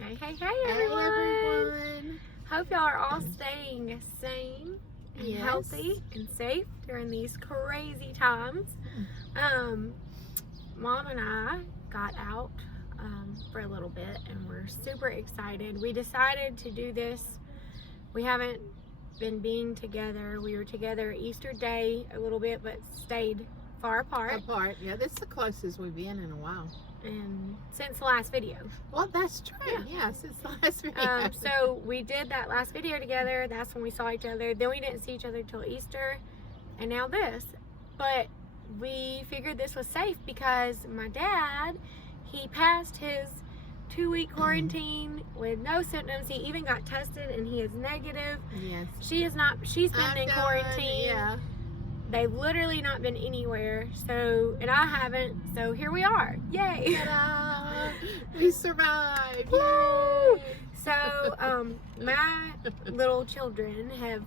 Hey Hey everyone. Hope y'all are all staying sane and Yes. healthy and safe during these crazy times. Mom and I got out for a little bit and we're super excited. We decided to do this. We haven't been being together. We were together Easter Day a little bit, but stayed far apart. Yeah, this is the closest we've been in a while. And since the last video. Well, that's true. Yeah, since the last video. So we did that last video together. That's when we saw each other. Then we didn't see each other till Easter, and now this. But we figured this was safe because my dad, he passed his 2-week quarantine with no symptoms. He even got tested and he is negative. Yes. She's been in quarantine. Yeah. They've literally not been anywhere. So, and I haven't. So here we are. Yay. Ta-da! We survived. Woo! Yay! So, my little children have,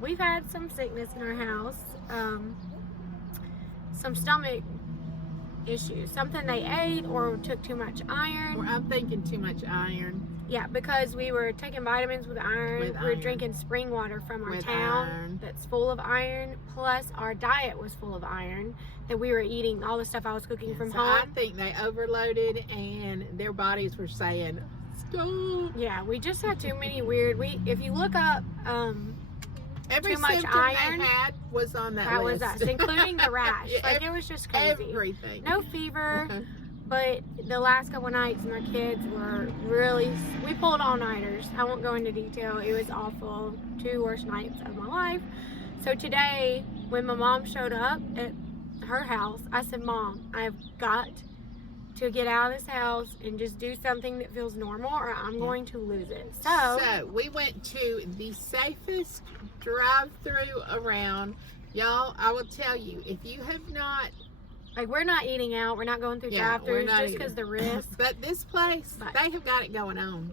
we've had some sickness in our house, some stomach issues, something they ate or took too much iron. I'm thinking too much iron. Yeah, because we were taking vitamins with iron. With we were iron. drinking spring water from our With town iron. that's full of iron, plus our diet was full of iron, that we were eating all the stuff I was cooking from So home. I think they overloaded and their bodies were saying, stop. Yeah, we just had too many weird, if you look up, Every too much symptom iron, they had was on that that list. was us, including the rash. Yeah, Like, it was just crazy. Everything. No fever, but the last couple nights my kids were really, we pulled all-nighters. I won't go into detail. It was awful. 2 worst nights of my life. So today, when my mom showed up at her house, I said, Mom, I've got to get out of this house and just do something that feels normal or I'm going to lose it. So we went to the safest drive-through around. Y'all, I will tell you, if you have not, like, we're not eating out, we're not going through Yeah, we're drive-thrus not just because the risk. but this place, But- they have got it going on.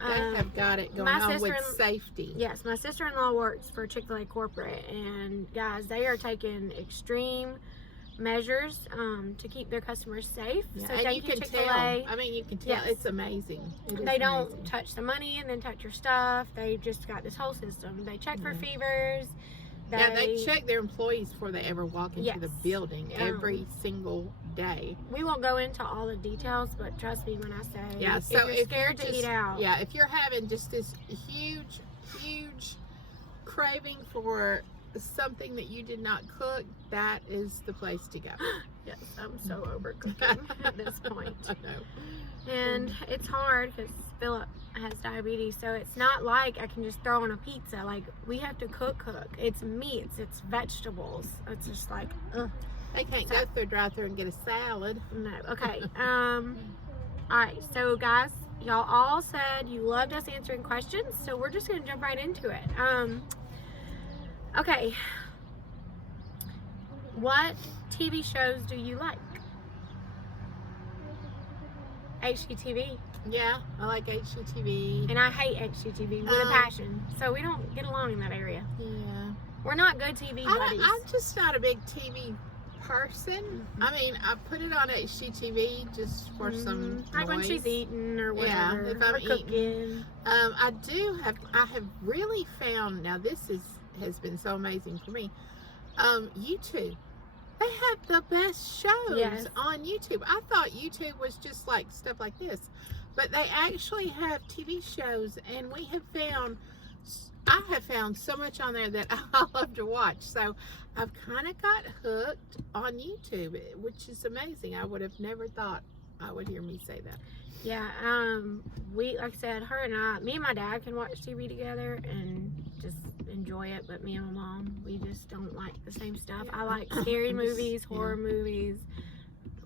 They have got it going my on with sister-in- safety. Yes, my sister-in-law works for Chick-fil-A corporate, and guys, they are taking extreme measures to keep their customers safe. Yeah, So and thank you you, can Chick-fil-A. tell. I mean, you can tell. Yes. It's amazing. It is They don't amazing. touch the money and then touch your stuff. They just got this whole system. They check for Yeah. fevers. They check their employees before they ever walk into the Yes. building every single day. We won't go into all the details, but trust me when I say, Yeah, if so you're scared to eat out, Yeah, if you're having just this huge craving for something that you did not cook, that is the place to go. yes, I'm so over cooking at this point. I know. And it's hard because Philip has diabetes, so it's not like I can just throw on a pizza. Like, we have to cook. It's meats, it's vegetables. It's just like, ugh. They can't go through a drive-through and get a salad. No. Okay. All right. So, guys, y'all all said you loved us answering questions, so we're just gonna jump right into it. Okay. What TV shows do you like? HGTV. Yeah, I like HGTV. And I hate HGTV with a passion. So we don't get along in that area. Yeah. We're not good TV buddies. I'm just not a big TV person. I mean, I put it on HGTV just for some like when noise. she's eating or Yeah, whatever. if I'm or eating. cooking. I have really found, now this has been so amazing for me, YouTube. They have the best shows Yes. on YouTube. I thought YouTube was just like stuff like this, but they actually have TV shows, and I have found so much on there that I love to watch. So I've kind of got hooked on YouTube, which is amazing. I would have never thought I would hear me say that. Yeah, we, like I said, me and my dad can watch TV together and just enjoy it, but me and my mom, we just don't like the same stuff. I like scary movies, horror movies,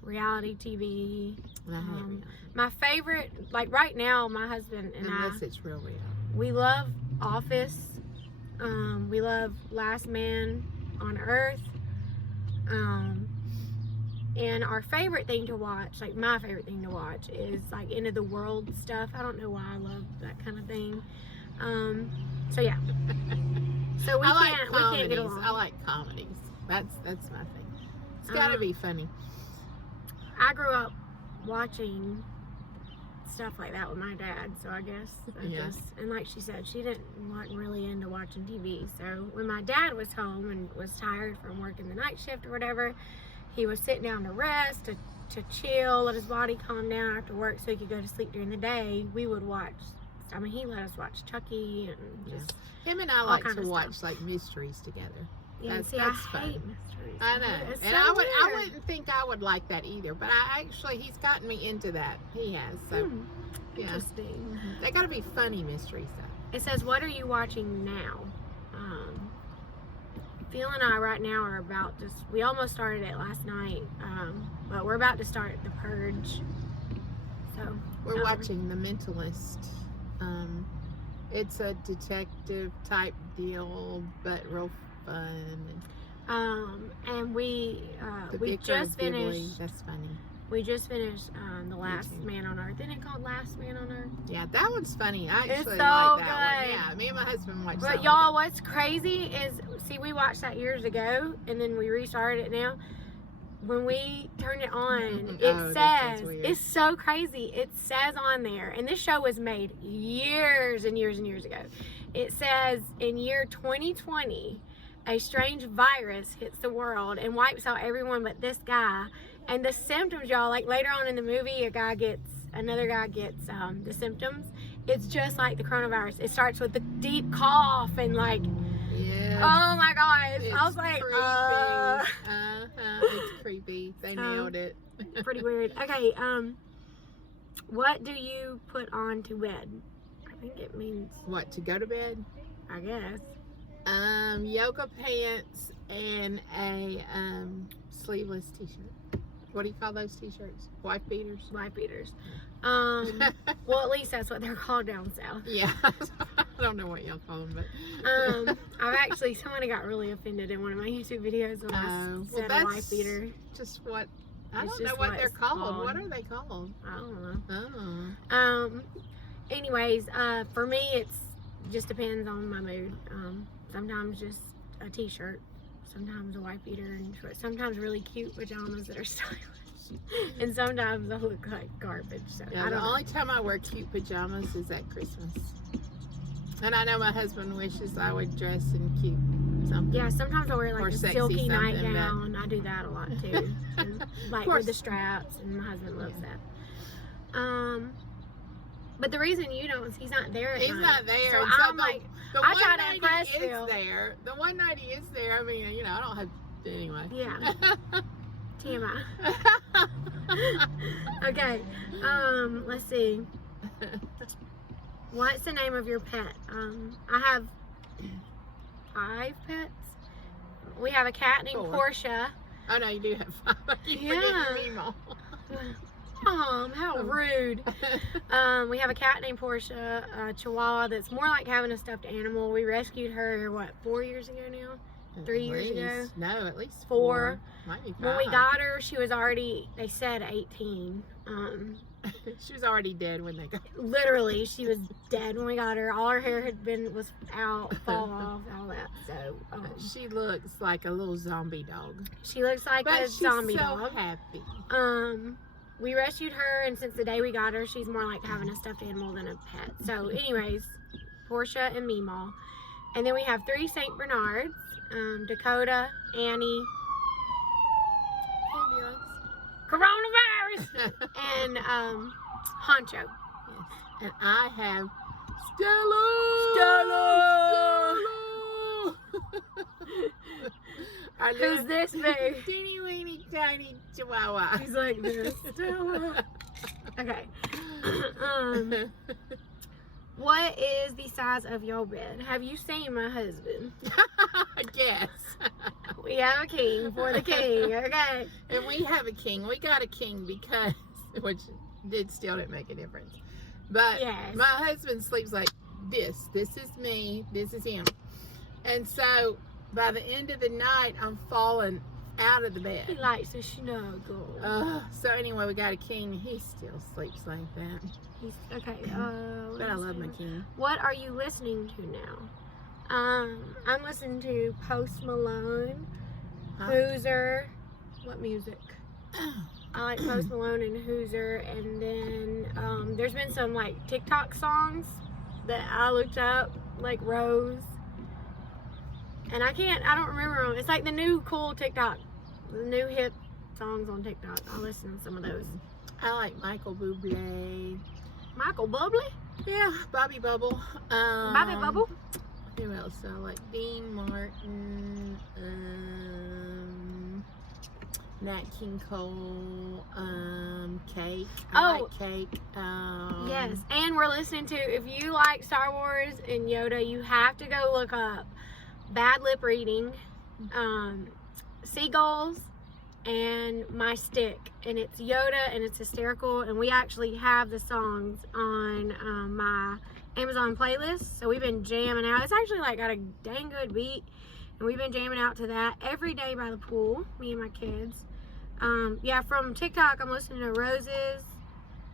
reality TV. My favorite, like right now, my husband and Unless it's real. we love Office. We love Last Man on Earth. And our favorite thing to watch, like my favorite thing to watch, is like end of the world stuff. I don't know why I love that kind of thing. So yeah. So we can't get along. I like comedies. That's my thing. It's gotta be funny. I grew up watching stuff like that with my dad, so I guess Yeah. and like she said, she wasn't really into watching TV. So when my dad was home and was tired from working the night shift or whatever, he was sitting down to rest, to chill, let his body calm down after work so he could go to sleep during the day. We would watch, I mean, he let us watch Chucky and just him and I all like kind to of watch stuff. like mysteries together. yeah. That's See, I fun. hate mysteries. I know, It's and so I weird. wouldn't think I would like that either. But he's gotten me into that. He has. So yeah, Interesting. they got to be funny mysteries though. It says, what are you watching now? Phil and I right now are about to, we almost started it last night, but we're about to start The Purge. So We're watching The Mentalist. It's a detective type deal, but real fun. And we The we Vicar just of Dibley, finished. that's funny. We just finished The Last too. Man on Earth. Isn't it called Last Man on Earth? Yeah, that one's funny. I It's actually so like that good. one. Yeah, me and my husband watched But that y'all, one. what's crazy is, see, we watched that years ago, and then we restarted it now. When we turned it on, Oh, it that's says, weird. it's so crazy, it says on there, and this show was made years and years and years ago. It says, in year 2020, a strange virus hits the world and wipes out everyone but this guy. And the symptoms, y'all, like later on in the movie, another guy gets the symptoms. It's just like the coronavirus. It starts with the deep cough and like, Yes. oh my gosh. It's I was like, creepy. It's creepy. They nailed it. pretty weird. Okay, what do you put on to bed? I think it means, What, to go to bed? I guess. Yoga pants and a sleeveless t-shirt. What do you call those t-shirts? Wife beaters? Wife beaters. Well, at least that's what they're called down south. Yeah. I don't know what y'all call them, but Somebody got really offended in one of my YouTube videos when I said a that's wife beater. just what I It's don't know just what what they're it's called. called. What are they called? I don't know. Oh. Anyways, for me, it's just depends on my mood. Sometimes just a t-shirt, sometimes a wife beater, and sometimes really cute pajamas that are stylish. And sometimes I look like garbage. So Yeah, I the don't know. only time I wear cute pajamas is at Christmas. And I know my husband wishes I would dress in cute something. Yeah, sometimes I wear Or like a sexy silky something, nightgown. I do that a lot too. And, like course. with the straps, and my husband loves that. But the reason you don't is he's not there at He's night. not there. So and I'm like, the I one try to night impress he Phil. is there. The one night he is there, I mean, you know, I don't have anyway. yeah, TMI. Okay, let's see. What's the name of your pet? I have 5 pets. We have a cat named 4. Portia. Oh no, you do have 5. I keep Yeah. forgetting Mimo. How rude. We have a cat named Portia, a Chihuahua that's more like having a stuffed animal. We rescued her, 4 years ago now? 3 years ago? No, at least 4. Might be 5. When we got her, she was already, they said 18. She was already dead when they got her. Literally, she was dead when we got her. All her hair was out, fall off, all that. So, She looks like a little zombie dog. she looks like But a she's zombie so dog. happy. We rescued her, and since the day we got her, she's more like having a stuffed animal than a pet. So, anyways, Portia and Meemaw. And then we have 3 St. Bernards, Dakota, Annie, coronavirus, and Honcho. Yes. And I have Stella. Our Who's little this big? teeny weeny tiny chihuahua. He's like this. Stella. Okay. What is the size of your bed? Have you seen my husband? Yes. We have a king for the king, okay? And we have a king. We got a king because, which still didn't make a difference. But Yes. my husband sleeps like this. This is me. This is him. And so by the end of the night, I'm falling out of the He bed. likes to snuggle. So anyway, we got a king. He still sleeps like that. He's okay. But I love my king. What are you listening to now? I'm listening to Post Malone, Huh? Boozer. What music? I like Post Malone and Hoosier, and then there's been some like TikTok songs that I looked up, like Rose, and I don't remember them. It's like the new cool TikTok, the new hip songs on TikTok. I'll listen to some of those. I like Michael Bublé. Michael Bublé? Yeah, Bobby Bubble. Bobby Bubble? Who else? I like Dean Martin. Nat King Cole. Cake. I like Cake. Yes, and we're listening to, if you like Star Wars and Yoda, you have to go look up Bad Lip Reading, Seagulls, and My Stick, and it's Yoda and it's hysterical, and we actually have the songs on my Amazon playlist, so we've been jamming out. It's actually like got a dang good beat, and we've been jamming out to that every day by the pool, me and my kids. Yeah, from TikTok I'm listening to Roses,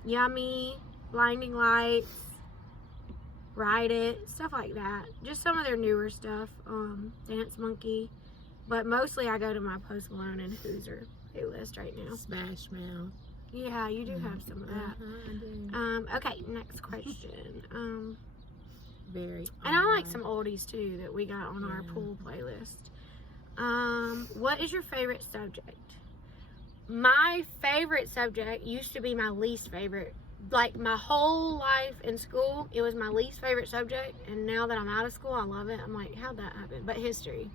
Yummy, Blinding Lights, Ride It, stuff like that. Just some of their newer stuff. Dance Monkey. But mostly I go to my Post Malone and Hoosier playlist right now. Smash Mouth. Yeah, you do have some of that. I do. Okay, next question. Very. And I like some oldies too that we got on our pool playlist. What is your favorite subject? My favorite subject used to be my least favorite. Like my whole life in school, it was my least favorite subject, and now that I'm out of school, I love it. I'm like, how'd that happen? But history.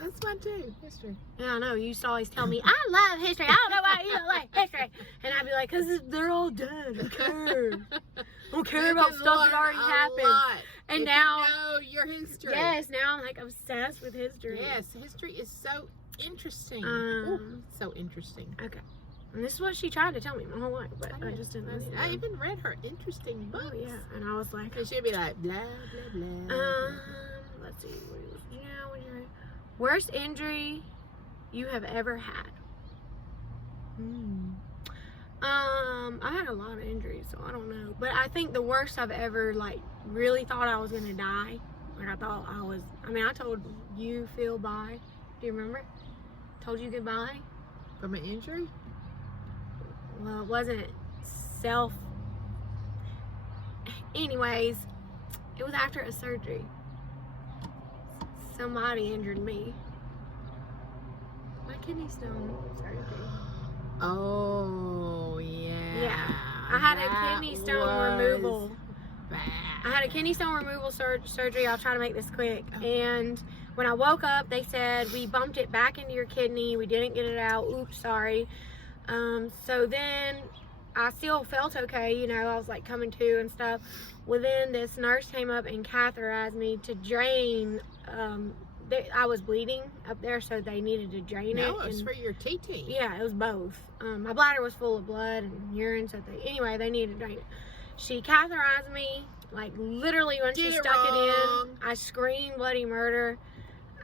That's mine too. History. Yeah, I know. You used to always tell me, I love history. I don't know why you don't like history. And I'd be like, because they're all dead. Who cares? I don't care about stuff that already happened. And now, you know your history. Yes, now I'm like obsessed with history. Yes, history is so interesting. So interesting. Okay. And this is what she tried to tell me my whole life, but I just didn't listen. I even read her interesting books. Oh, yeah. And I was like, and she'd be like, blah, blah, blah. Let's see. Worst injury you have ever had? I had a lot of injuries, so I don't know. But I think the worst I've ever, like, really thought I was gonna die. Like, I thought I was, I told you, Phil, bye. Do you remember? Told you goodbye. From an injury? Well, it wasn't anyways, it was after a surgery. Somebody injured me. My kidney stone surgery. Oh, yeah. Yeah. I had a kidney stone removal. Bad. I had a kidney stone removal surgery. I'll try to make this quick. And when I woke up, they said, we bumped it back into your kidney. We didn't get it out. Oops, sorry. So then I still felt okay. You know, I was like coming to and stuff. Well, then this nurse came up and catheterized me to drain. I was bleeding up there, so they needed to drain it. No, it was for your TT. Yeah, it was both. My bladder was full of blood and urine, so they needed to drain it. She catheterized me, like literally when she stuck it in, I screamed bloody murder.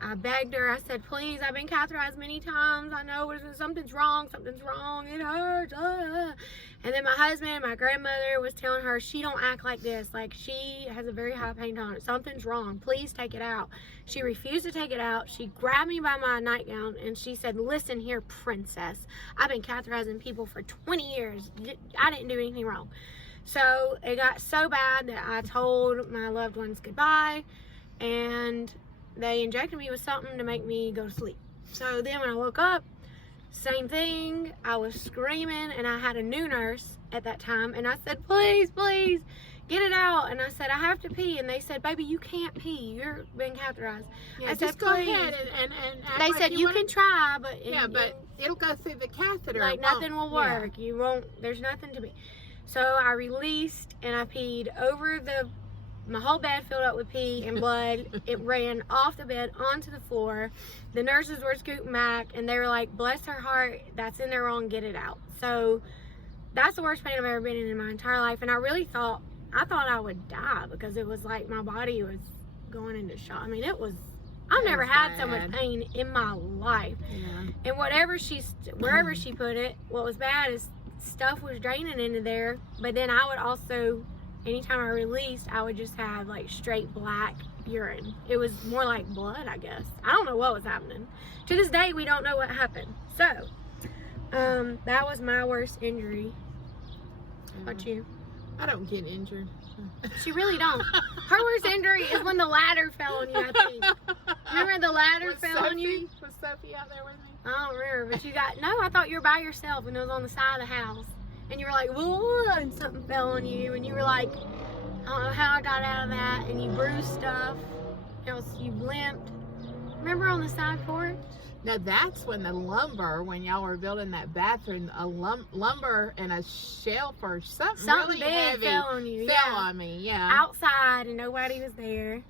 I begged her. I said, please, I've been catheterized many times. I know something's wrong. It hurts. And then my husband, my grandmother was telling her, she don't act like this. Like, she has a very high pain tolerance. Something's wrong. Please take it out. She refused to take it out. She grabbed me by my nightgown and she said, listen here, princess. I've been catheterizing people for 20 years. I didn't do anything wrong. So it got so bad that I told my loved ones goodbye, and they injected me with something to make me go to sleep. So then when I woke up, same thing. I was screaming, and I had a new nurse at that time, and I said, please, please, get it out. And I said, I have to pee. And they said, baby, you can't pee. You're being catheterized. Yeah, I said, just go ahead and they said, you can try, but it'll go through the catheter. Like, nothing will work. Yeah. You won't, there's nothing to be. So I released, and I peed over my whole bed filled up with pee and blood. It ran off the bed onto the floor. The nurses were scooting back, and they were like, bless her heart, that's in there wrong, get it out. So that's the worst pain I've ever been in my entire life. And I really thought I would die, because it was like my body was going into shock. I mean, I've never had so much pain in my life. Yeah. And wherever she put it, what was bad is stuff was draining into there, but then I would also, anytime I released, I would just have like straight black urine. It was more like blood, I guess. I don't know what was happening. To this day, we don't know what happened. So, That was my worst injury. How about you? I don't get injured. She really don't. Her worst injury is when the ladder fell on you, I think. Remember the ladder fell on you? Was Sophie out there with me? I don't remember, but you got, no, I thought you were by yourself and it was on the side of the house. And you were like, whoa, and something fell on you. And you were like, I don't know how I got out of that. And you bruised stuff. You limped. Remember on the side porch? Now that's when the lumber, when y'all were building that bathroom, a lumber and a shelf or something really big heavy fell on you. fell on me. Yeah. Outside and nobody was there.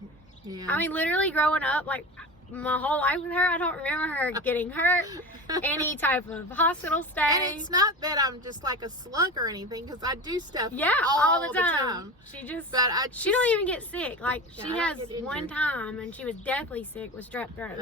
Yeah. I mean, literally growing up, like my whole life with her, I don't remember her getting hurt, any type of hospital stay. And it's not that I'm just like a slug or anything, because I do stuff all the time. She just, but she don't even get sick. Like she I has don't get one injured. time, and she was deathly sick with strep throat.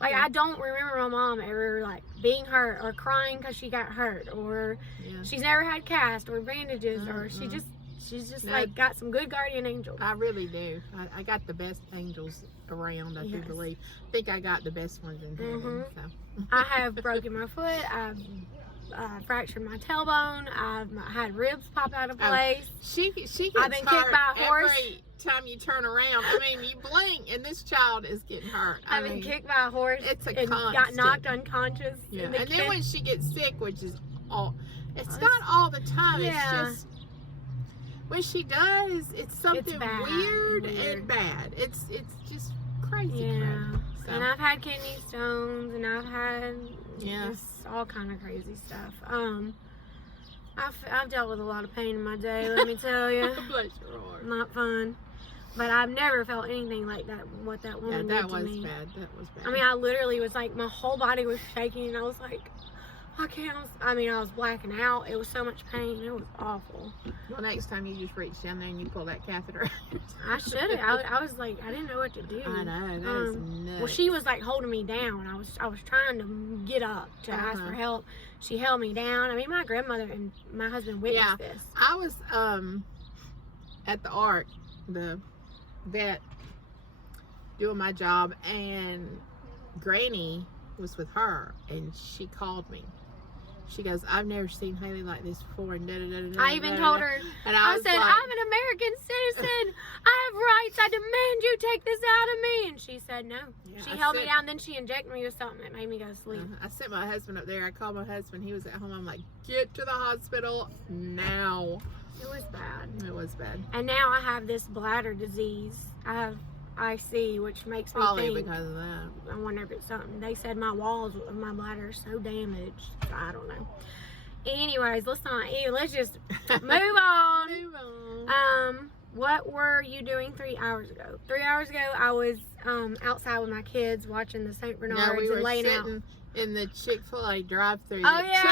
Like Yeah. I don't remember my mom ever like being hurt or crying because she got hurt, or Yeah. she's never had cast or bandages, or she's just No. like got some good guardian angels. I really do. I got the best angels around, I do Yes. believe. I think I got the best ones in heaven. So. I have broken my foot. I've fractured my tailbone. I've had ribs pop out of place. She gets I've been kicked by a horse. every time you turn around. I mean, you blink and this child is getting hurt. I've been kicked by a horse. it's a and got constant. knocked unconscious. Yeah. in the And then kid- when she gets sick, which is it's Oh, not all the time. Yeah. It's just when she does, it's something bad. weird Weird. and bad. It's just crazy. yeah. Crazy. So, And I've had kidney stones, and I've had Yeah. just all kind of crazy stuff. I've dealt with a lot of pain in my day. Let me tell you, bless your heart. not fun. But I've never felt anything like that. What that Yeah, woman that did to was me. bad. That was bad. I mean, I literally was like, my whole body was shaking, and I was like, I can't. I was blacking out. It was so much pain. It was awful. Well, next time you just reach down there and you pull that catheter out. I should have. I was like, I didn't know what to do. I know, that is nuts. Well, she was like holding me down. I was trying to get up to ask for help. She held me down. I mean, my grandmother and my husband witnessed this. I was at the ARC, the vet, doing my job, and Granny was with her, and she called me. She goes, I've never seen Hayley like this before, and da-da-da-da-da. I even told her, and I was said, like, I'm an American citizen. I have rights. I demand you take this out of me. And she said no. Yeah, She I held me said- down, then she injected me with something that made me go to sleep. I sent my husband up there. I called my husband. He was at home. I'm like, get to the hospital now. It was bad. It was bad. And now I have this bladder disease. I have IC, which makes me Probably think, because of that. I wonder if it's something. They said my walls of my bladder are so damaged. So I don't know. Anyways, let's just move on. Move on. What were you doing 3 hours ago? 3 hours ago, I was outside with my kids watching the St. Bernards No, we were and laying out. sitting in the Chick-fil-A drive-thru. Oh, yeah.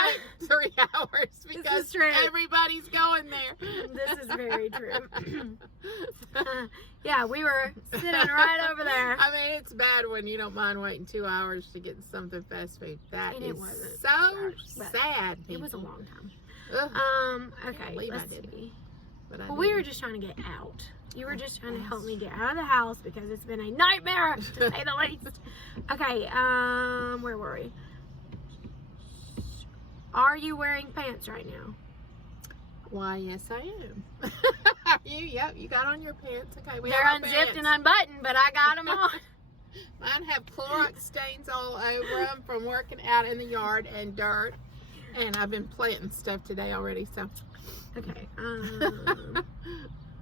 Took 3 hours because true. everybody's going there. This is very true. Yeah, we were sitting right over there. I mean, it's bad when you don't mind waiting 2 hours to get something fast food. That And is it wasn't so 2 hours, but sad. It was a people. long time. Ugh, Okay, believe I let's did. see. but I Well, we did. were just trying to get out. You were just trying to help me get out of the house because it's been a nightmare, to say the least. Okay, where were we? Are you wearing pants right now? Why, yes, I am. Are you? Yep, you got on your pants. Okay, we They're have our unzipped pants. and unbuttoned, but I got them on. Mine have Clorox stains all over them from working out in the yard and dirt. And I've been planting stuff today already, so. Okay,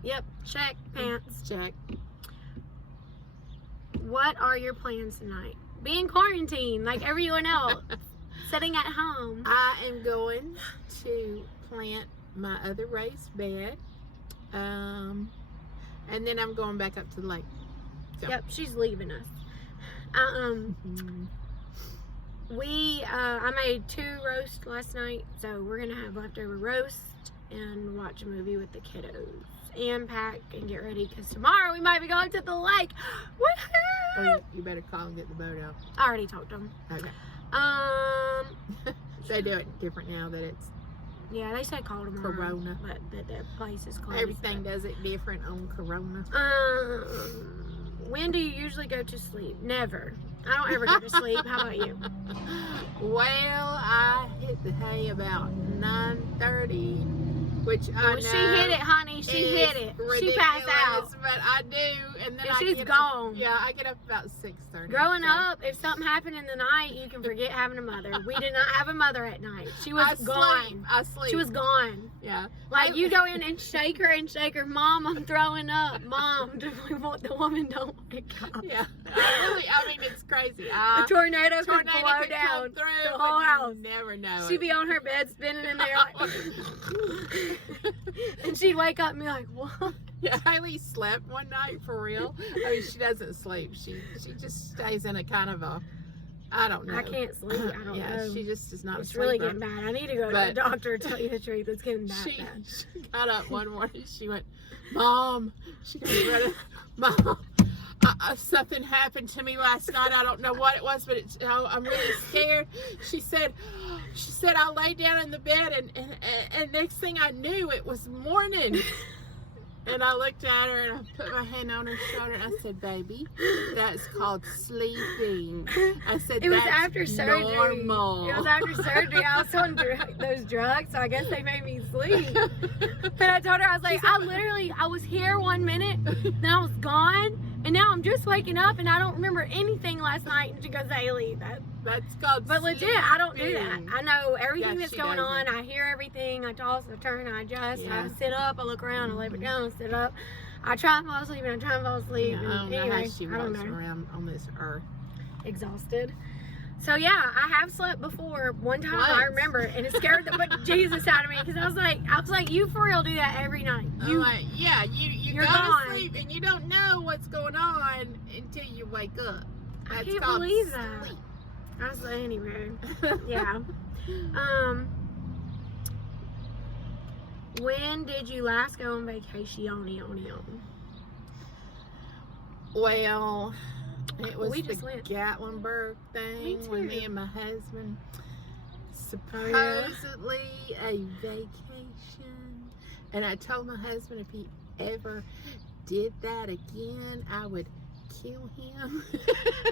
yep, check, pants. Check. What are your plans tonight? Be in quarantine like everyone else. Sitting at home. I am going to plant my other raised bed. And then I'm going back up to the lake. So. Yep, she's leaving us. Mhm. I made 2 roasts last night, so we're gonna have leftover roast and watch a movie with the kiddos and pack and get ready because tomorrow we might be going to the lake. Or Woohoo! you better call and get the boat out. I already talked to them. Okay. Um, They do it different now that it's yeah, they said call tomorrow. Corona. But that place is closed. everything does it different on Corona. When do you usually go to sleep? Never. I don't ever go to sleep. How about you? Well, I hit the hay about 9:30, which I know She hit it, honey. She hit it. She passed out. But I do, and then She's get gone. Up, yeah, I get up about 6:30. Growing up, if something happened in the night, you can forget having a mother. We did not have a mother at night. She was gone. I sleep. She was gone. Yeah. Like, you go in and shake her. Mom, I'm throwing up. Mom, the woman don't wake up. Yeah. I mean, it's crazy. The tornado could blow could down come through the whole house. Never know. She'd be on her bed spinning in there. Like, and she'd wake up and be like, what? Yeah, Hayley slept one night for real. I mean, she doesn't sleep. She just stays in a kind of a, I don't know. I can't sleep. I don't know. She just is not a It's sleeper. really getting bad. I need to go to the doctor to tell you the truth. It's getting that bad. She got up one morning. She went, Mom. She got Mom. Something happened to me last night. I don't know what it was, but I'm really scared. She said I lay down in the bed and next thing I knew it was morning. And I looked at her and I put my hand on her shoulder and I said, baby, that's called sleeping. I said, it was that's after surgery. Normal. It was after surgery. I was on those drugs, so I guess they made me sleep. But I told her, I was like, I was here 1 minute, then I was gone, and now I'm just waking up and I don't remember anything last night. And she goes, Hayley, that's called But legit, I don't do that. I know everything that's going on. I hear everything. I toss, I turn, I adjust. I sit up, I look around, I lay it down, I sit up. I try and fall asleep and I try and fall asleep. Yeah, I don't know anyway, how she walks around on this earth. Exhausted. So yeah, I have slept before one time. I remember, and it scared the Jesus out of me because I was like, you for real do that every night? I'm like, yeah, you're go to sleep and you don't know what's going on until you wake up. That's I can't called believe sleep. that. I was like, anyway, yeah. When did you last go on vacation? Well, it was we the just went. Gatlinburg Me thing when me too. and my husband supposedly a vacation, and I told my husband if he ever did that again, I would kill him.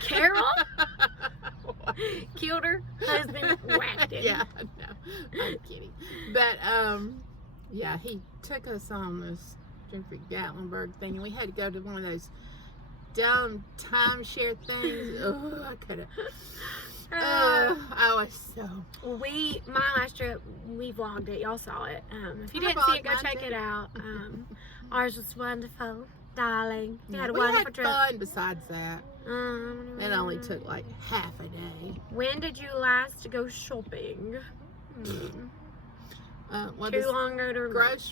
Carol killed her husband, whacked him. Yeah, no, I'm kidding. But yeah, he took us on this stupid Gatlinburg thing, and we had to go to one of those dumb timeshare things. Oh, I could have. I was so. My last trip, we vlogged it. Y'all saw it. If you I didn't see it, vlogged go mine check too. it out. Ours was wonderful, darling. We had a we wonderful had trip. fun besides that. It only took like half a day. When did you last go shopping? Too long ago to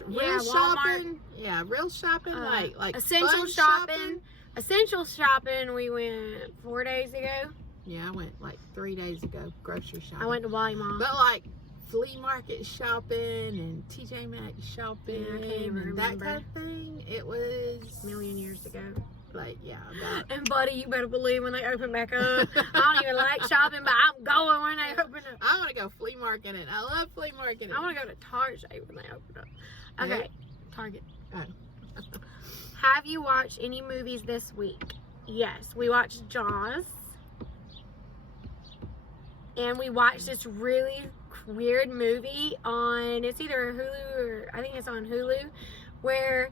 real shopping. Yeah, real shopping, like essential fun shopping. Essential shopping. We went 4 days ago. Yeah, I went like 3 days ago, grocery shopping. I went to Walmart. But like flea market shopping and TJ Maxx shopping and that kind of thing, it was a million years ago. Like, yeah. And buddy, you better believe when they open back up. I don't even like shopping, but I'm going when they open up. I want to go flea marketing. I love flea marketing. I want to go to Target when they open up. Okay, Target. Oh. Have you watched any movies this week? Yes, we watched Jaws. And we watched this really weird movie on, it's either Hulu or I think it's on Hulu, where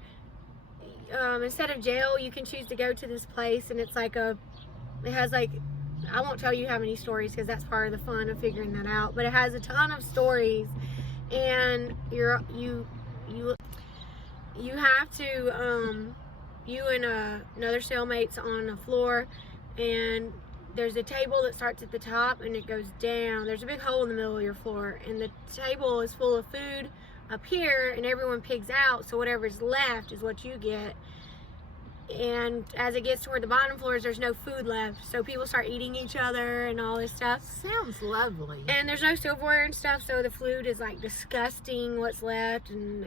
instead of jail, you can choose to go to this place, and it's like it has like, I won't tell you how many stories because that's part of the fun of figuring that out, but it has a ton of stories, and you have to, you and another cellmate's on the floor, and there's a table that starts at the top and it goes down. There's a big hole in the middle of your floor, and the table is full of food up here, and everyone pigs out, so whatever's left is what you get. And as it gets toward the bottom floors, there's no food left, so people start eating each other and all this stuff. Sounds lovely. And there's no silverware and stuff, so the food is like disgusting what's left. And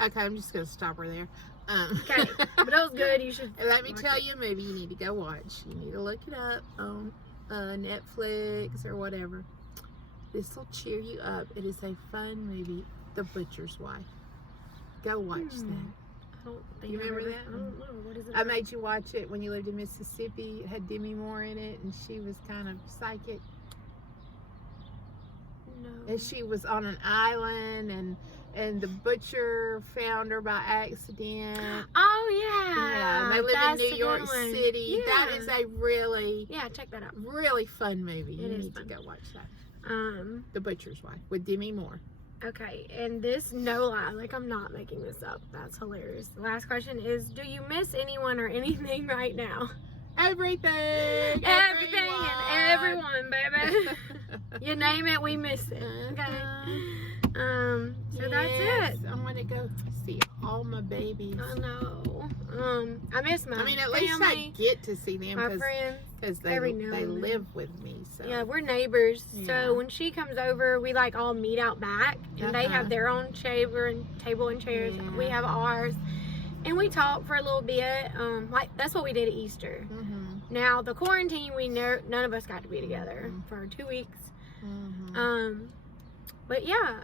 okay, I'm just gonna stop her there. Okay, but it was good. You should. Let me tell you a movie you need to go watch. You need to look it up on Netflix or whatever. This will cheer you up. It is a fun movie, The Butcher's Wife. Go watch that. I don't think You remember that? I don't know. What is it? I made you watch it when you lived in Mississippi. It had Demi Moore in it, and she was kind of psychic. No. And she was on an island, and the butcher found her by accident. Oh yeah. Yeah, and they live in That's New a York good one. City. Yeah. That is a really, Yeah, check that out. really fun movie. You It is need fun. to go watch that. The Butcher's Wife with Demi Moore. Okay, and this, no lie, like I'm not making this up. That's hilarious. The last question is, do you miss anyone or anything right now? Everything. Everything and everyone, baby. You name it, we miss it. Okay. So that's Yes, it. I'm gonna go see all my babies. I know. I miss my I mean, at family, least I get to see them my friends. because every now they and then. live with me. So Yeah, we're neighbors. Yeah. So when she comes over, we like all meet out back, and they Uh-huh. have their own table and chairs. Yeah. We have ours, and we talk for a little bit. Like that's what we did at Easter. Mm-hmm. Now the quarantine, none of us got to be together for 2 weeks. Mm-hmm. But yeah,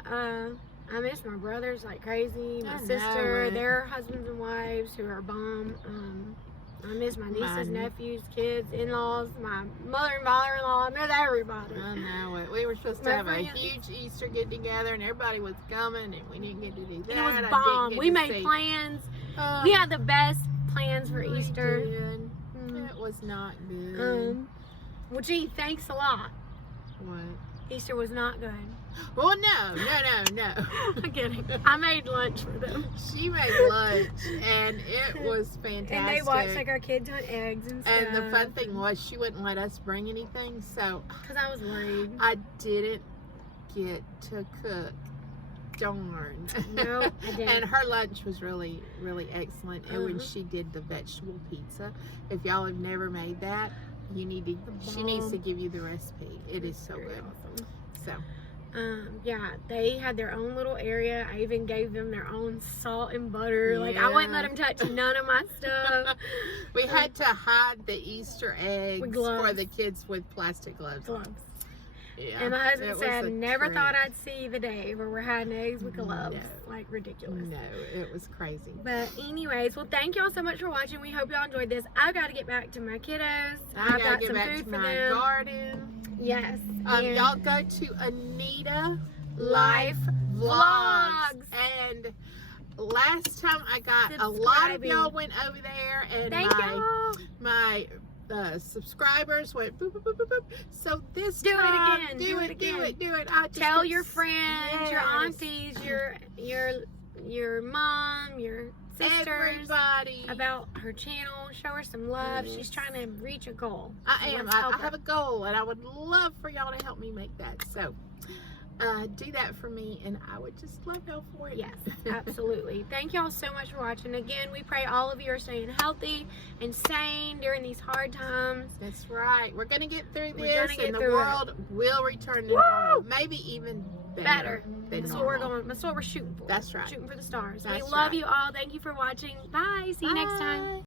I miss my brothers like crazy. My I know sister, it. their husbands and wives who are bomb. I miss my nieces, Mine. nephews, kids, in-laws, my mother and father-in-law. I miss everybody. I know it. We were supposed to My have friends. a huge Easter get together, and everybody was coming, and we didn't get to do that. It was I didn't bomb. get We to made see- plans. Oh, We had the best plans for we Easter. did. Mm. It was not good. Well, gee, thanks a lot. What? Easter was not good. Well, no. I'm kidding. I made lunch for them. She made lunch, and it was fantastic. And they watched like our kids hunt eggs and stuff. And the fun thing was, she wouldn't let us bring anything, so Because I was worried. I didn't get to cook. Darn. No, I didn't. And her lunch was really, really excellent. And when Uh-huh. she did the vegetable pizza, if y'all have never made that, you need to. The She needs bomb. to give you the recipe. It is so Very good. awesome. So Yeah, they had their own little area. I even gave them their own salt and butter. Like, I wouldn't let them touch none of my stuff. we had to hide the Easter eggs With gloves. for the kids with plastic gloves. on. Gloves. Yeah, And my husband it was said, a never treat. thought I'd see the day where we're hiding eggs with gloves. No. Like, ridiculous. No, it was crazy. But anyways, well, thank y'all so much for watching. We hope y'all enjoyed this. I've got to get back to my kiddos. I I've gotta got get some back food to for my them. garden. Yes. And Y'all go to Anita Life Vlogs. Vlogs. And last time I got a lot of Subscribing. y'all went over there, and Thank y'all. my subscribers went boop, boop, boop, boop, boop. So this Do it time, again. do Do it it again. I just Tell get your friends, your yes. aunties, your mom, your sisters everybody. about her channel. Show her some love. Yes. She's trying to reach a goal. I So am. let's help I have her. a goal, and I would love for y'all to help me make that. So do that for me, and I would just love y'all for it. Yes, absolutely. Thank y'all so much for watching. Again, we pray all of you are staying healthy and sane during these hard times. That's right. We're gonna get through We're gonna this, get and the through it. world will return to Woo! normal. Maybe even Better. than That's normal. what we're going. That's what we're shooting for. That's right. Shooting for the stars. That's we love right. you all. Thank you for watching. Bye. See you next time. Bye.